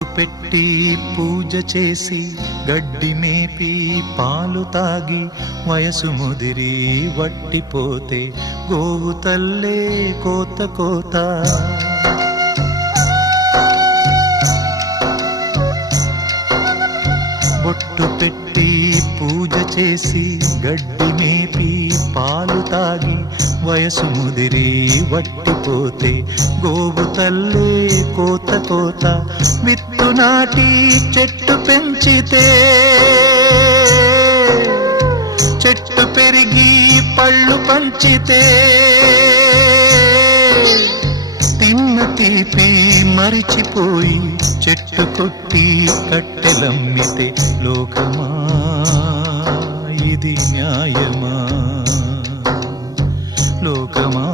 పెట్టి పూజ చేసి గడ్డి మేపి పాలు తాగి వయసు ముదిరి వట్టిపోతే గోవు తల్లే కోత కోత. బొట్టు పెట్టి పూజ చేసి గడ్డి మేపి పాలు తాగి వయసు ముదిరి వట్టిపోతే గోవు తల్లే కోత కోత. విత్తు నాటి చెట్టు పెంచితే చెట్టు పెరిగి పళ్ళు పంచితే తిన్న తీపి మరిచిపోయి చెట్టు కొట్టి కట్టెలమ్మితే లోకమా ఇది న్యాయమా? లోకమా